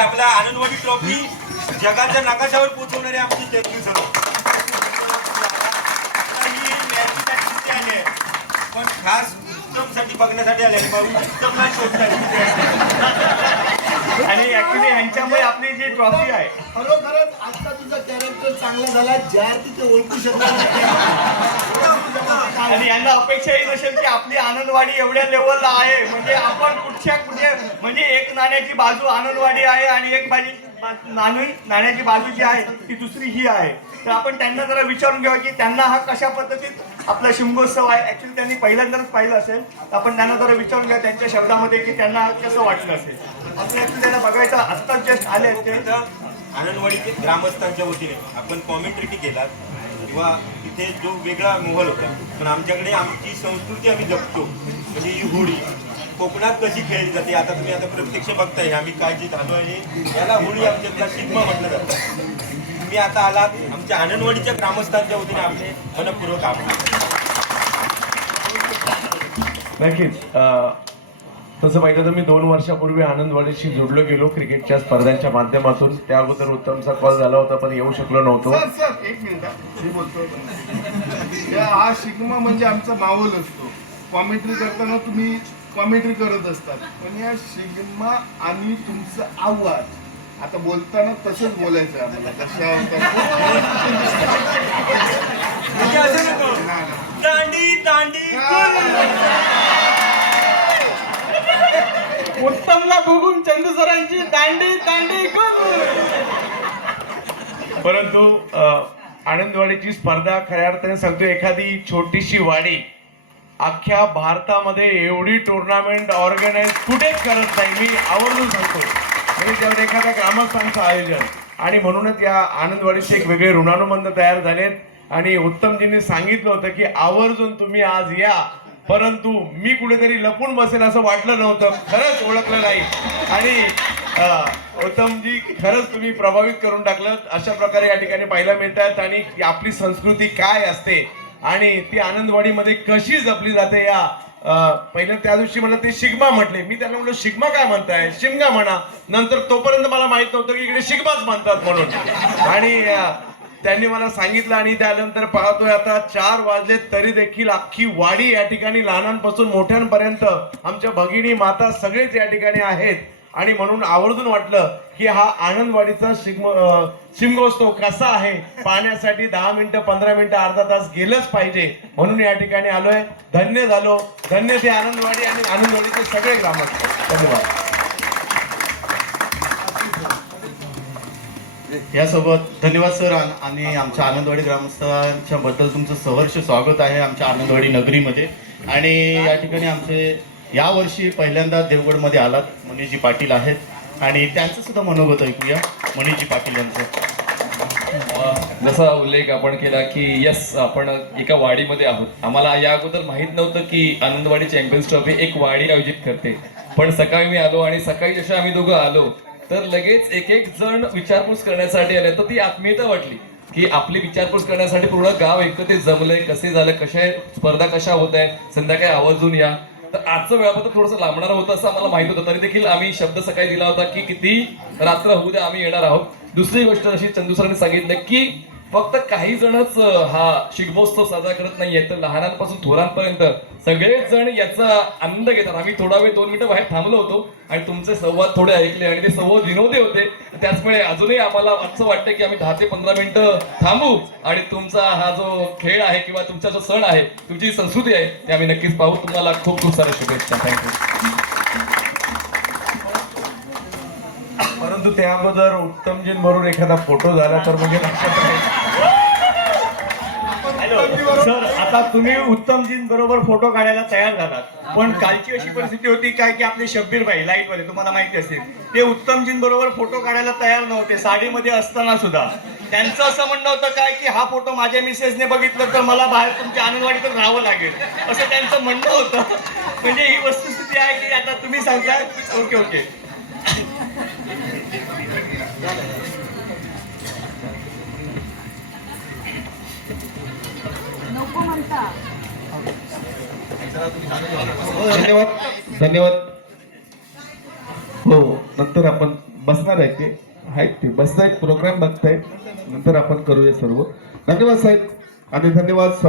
आपला आनंदवाडी ट्रॉफी जगाच्या नकाशावर पोहोचवणारे आमची तेजू सर ही मॅचसाठी आले पण खास उत्तमसाठी बघण्यासाठी आले उत्तमला शोधतात आणि ऍक्च्युली यांच्यामुळे आपली जी ट्रॉफी आहे खरोखरच आता तुझा कॅरेक्टर चांगला झाला ज्या तिथे ओळखू शकणार आणि यांना अपेक्षा ही नसेल की आपली आनंदवाडी एवढ्या लेवलला आहे म्हणजे आपण कुठे म्हणजे एक नाण्याची बाजू आनंदवाडी आहे आणि एक नाण्याची बाजू जी आहे ती दुसरी ही आहे. तर आपण त्यांना जरा विचारून घेऊ की त्यांना हा कशा पद्धतीत आपला शिमगोत्सव आहे. ऍक्च्युली त्यांनी पहिल्यांदाच पाहिलं असेल तर आपण त्यांना जरा विचारून घ्या त्यांच्या शब्दामध्ये की त्यांना कसं वाटलं असेल. आपल्या त्यांना बघायचं आत्ताच जस्ट आले ते आनंदवाडीचे ग्रामस्थांच्या वतीने आपण कॉमेंट्री केलात किंवा तिथे जो वेगळा मोहल होता पण आमच्याकडे आमची संस्कृती आम्ही जपतो म्हणजे ही होळी कोकणात कशी खेळली जाते आता तुम्ही आता प्रत्यक्ष बघताय आम्ही काय जे झालो आहे याला होळी आमच्यातला शिगमा म्हटलं जातं. तुम्ही आता आलात आमच्या आनंदवाडीच्या ग्रामस्थांच्या वतीने आपले मनपूर्वक आभार. नक्कीच तसं पाहिलं तर मी 2 वर्षापूर्वी आनंदवाडीशी जोडलो गेलो क्रिकेटच्या स्पर्धांच्या माध्यमातून. त्या अगोदर उत्तमचा कॉल झाला होता पण येऊ शकलो नव्हतो. सर एक मिनिट मी बोलतो हा शिगमा म्हणजे आमचा माहोल असतो. कॉमेंट्री करताना तुम्ही कॉमेंट्री करत असतात पण या शिगमा आणि तुमचं आवाज आता बोलताना तसंच बोलायचं आम्हाला दांडी दांडी उत्तमला बघून चंदू सरांची दांडी दांडी परंतु आनंदवाडीची स्पर्धा खऱ्या अर्थाने सांगतो एखादी छोटीशी वाडी अख्ख्या भारतामध्ये एवढी टुर्नामेंट ऑर्गनाईज कुठेच करत नाही. मी आवर्जून सांगतो म्हणजे त्यावर एखाद्या ग्रामस्थांचं आयोजन आणि म्हणूनच या आनंदवाडीचे एक वेगळे ऋणानुबंध तयार झालेत आणि उत्तमजींनी सांगितलं होतं की आवर्जून तुम्ही आज या. परंतु मी कुठेतरी लपून बसेल असं वाटलं नव्हतं. खरंच ओळखलं नाही आणि उत्तमजी खरंच तुम्ही प्रभावित करून टाकलं. अशा प्रकारे या ठिकाणी पाहायला मिळतात आणि आपली संस्कृती काय असते आणि ती आनंदवाडीमध्ये कशी जपली जाते. या पहिल्या त्या दिवशी मला ते शिगमा म्हटले. मी त्यांना म्हटलं शिगमा काय म्हणताय शिमगा म्हणा. नंतर तोपर्यंत मला माहित नव्हतं की इकडे शिगमाच म्हणतात म्हणून आणि त्यांनी मला सांगितलं आणि त्यानंतर पाहतोय आता 4 वाजले तरी देखील अख्खी वाडी या ठिकाणी लहानांपासून मोठ्यांपर्यंत आमच्या भगिनी माता सगळेच या ठिकाणी आहेत आणि म्हणून आवर्जून वाटलं की हा आनंदवाडीचा शिमगोत्सव कसा आहे पाहण्यासाठी 10 मिनिटं 15 मिनिटं अर्धा तास गेलंच पाहिजे म्हणून या ठिकाणी आलोय. धन्य झालो. धन्य ते आनंदवाडी आणि आनंदवाडीचे सगळे ग्रामस्थ. धन्यवाद. यासोबत धन्यवाद सर आणि आमच्या आनंदवाडी ग्रामस्थांच्या बद्दल तुमचं सहर्ष स्वागत आहे आमच्या आनंदवाडी नगरीमध्ये. आणि या ठिकाणी आमचे यावर्षी पहिल्यांदा देवगडमध्ये आलात मनीषजी पाटील आहेत आणि त्यांचं सुद्धा मनोगत ऐकूया. मनीषजी पाटील यांचं जसा उल्लेख आपण केला की यस आपण एका वाडीमध्ये आहोत. आम्हाला या अगोदर माहीत नव्हतं की आनंदवाडी चॅम्पियन्स ट्रॉफी एक वाडी आयोजित करते. पण सकाळी मी आलो आणि सकाळी जसे आम्ही दोघं आलो तर लगेच एक जण विचारपूस करण्यासाठी आले. तर ती आत्मीयता वाटली की आपली विचारपूस करण्यासाठी पूर्ण गाव एकत्रित जमलंय. कसे झालं कशा स्पर्धा कशा होत आहे संध्याकाळी आवर्जून या. तर आजचं वेळापत्रक थोडंसं लांबणार होतं असं आम्हाला माहित होतं. तरी देखील आम्ही शब्द सकाळी दिला होता की किती रात्र होऊ द्या आम्ही येणार आहोत. दुसरी गोष्ट अशी चंदू सरांनी सांगितलं की फक्त काही जणच हा शिगमोत्सव साजरा करत नाहीये तर लहानांपासून थोरांपर्यंत सगळेच जण याचा आनंद घेतात. आम्ही थोडा वेळ 2 मिनिटं बाहेर थांबलो होतो आणि तुमचे संवाद थोडे ऐकले आणि ते संवाद विनोदी होते. त्याचमुळे अजूनही आम्हाला असं वाटतं की आम्ही 10 ते 15 मिनिटं थांबू आणि तुमचा हा जो खेळ आहे किंवा तुमचा जो सण आहे तुमची संस्कृती आहे ते आम्ही नक्कीच पाहू. तुम्हाला खूप खूप साऱ्या शुभेच्छा. थँक्यू. परंतु त्या अगोदर उत्तमजींबरोबर एखादा फोटो झाला तर म्हणजे लक्षात राहील. सर आता तुम्ही उत्तमजींबरोबर फोटो काढायला तयार झालात पण कालची अशी परिस्थिती होती काय की आपले शब्बीर भाई लाईटवाले तुम्हाला माहिती असेल ते उत्तमजींबरोबर फोटो काढायला तयार नव्हते साडीमध्ये असताना सुद्धा. त्यांचं असं म्हणणं होतं काय की हा फोटो माझ्या मिसेसने बघितलं तर मला बाहेर तुमच्या आनंदवाडीतच राहावं लागेल असं त्यांचं म्हणणं होतं. म्हणजे ही वस्तुस्थिती आहे की आता तुम्ही सांगताय. ओके ओके धन्यवाद धन्यवाद. हो नंतर आपण बसणार आहेत ते आहेत ते बसतायत प्रोग्राम बघतायत नंतर आपण करूया सर्व. धन्यवाद साहेब आणि धन्यवाद सर्व.